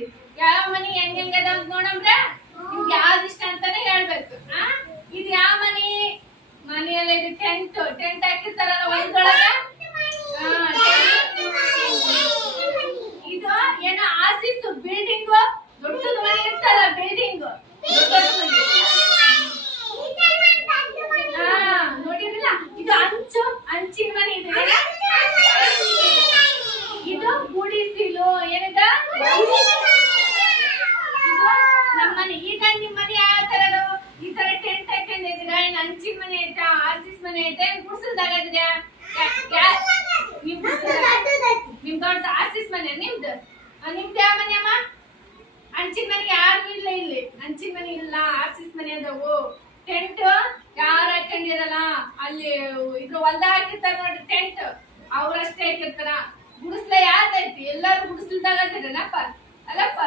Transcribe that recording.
ಮಂದಿ ಯಾವ ಮನಿ ಹೆಂಗದ ಅಂತ ನೋಡಂಬ್ರ ನಿಮ್ಗೆ ಯಾವ್ದು ಇಷ್ಟ ಅಂತಾನೆ ಹೇಳ್ಬೇಕು. ಇದು ಯಾವ ಮನೆಯಲ್ಲಿ ಇದು ಟೆಂಟ್ ಹಾಕಿರ್ತಾರಲ್ಲ ಹೊಲದೊಳಗ, ಇದು ಏನೋ ಆರ್ಸಿಸ್ ಬಿಲ್ಡಿಂಗ್, ದೊಡ್ಡದು ಮನೆ ಇರ್ತಲ್ಲ ಬಿಲ್ಡಿಂಗ್, ನೋಡಿದ್ರಲ್ಲ ಇದು ಅಂಚಿನ ಮನೆ. ಇದು ಗುಡಿಸಿಲು ಏನದ ನಮ್ಮನೆ. ಈಗ ನಿಮ್ಮ ಮನೆ ಯಾವ ತರ ಈ ತರ ಟೆಂಟ್ ಹಾಕೊಂಡಿದ್ದೀರಾ? ಏನ್ ಅಂಚಿನ ಮನೆ ಐತಾ, ಆರ್ಸಿಸ್ ಮನೆ ಐತೆ, ಗುಡಿಸಲ್ದಾಗ ಇದ್ದೀರಾ? ನಿಮ್ ದೊಡ್ಡ ಆರ್ಸಿಸ್ ಮನೆ ನಿಮ್ದು ಯಾವ ಮನೆ ಅಮ್ಮ? ಅಂಚಿನ ಮನೆ ಯಾರು ಇಲ್ಲ, ಇಲ್ಲಿ ಅಂಚಿನ ಮನೆ ಇಲ್ಲ, ಆರ್ಸಿಸ್ ಮನೆ ಅದಾವು. ಟೆಂಟ್ ಯಾರು ಹಾಕೊಂಡಿರಲ್ಲ, ಅಲ್ಲಿ ಇದ್ರ ಹೊಲ್ದಾಗ ಹಾಕಿರ್ತಾರ ನೋಡ್ರಿ ಟೆಂಟ್, ಅವ್ರಷ್ಟೇ ಹಾಕಿರ್ತಾರ. ಗುಡಿಸ್ಲ ಯಾರ್ದೈತಿ? ಎಲ್ಲಾರು ಗುಡಿಸ್ಲದಾಗ ಅಲ್ಲಪ್ಪ.